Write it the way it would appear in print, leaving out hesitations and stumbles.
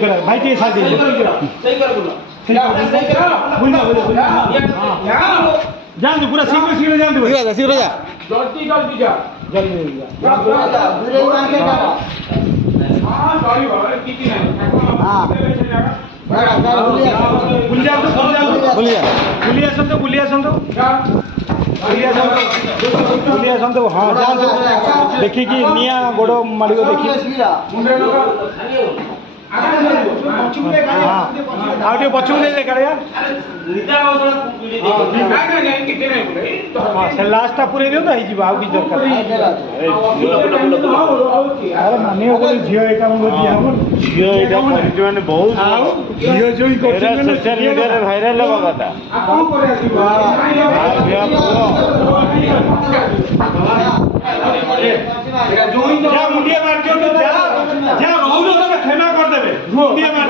करा भाई के साथ दे सही कर बोला बोल जान दो पूरा शीघ्र जान दो शीघ्र जा जल्दी जा दूरे मांगे का हां सॉरी बाबा किती नाही हां हाँ देखी कि निया गोड़ माड़ देखी पछू दे कालिया लास्टा पूरे दियो तो जी आउ कि दरकार अरे माने झील एटा झील एटा माने बहुत झील जो सोशल मीडिया रे भाइराल होगा कथा मुंडिया मार के जा रहू तो खेमा कर देबे मुंडिया मार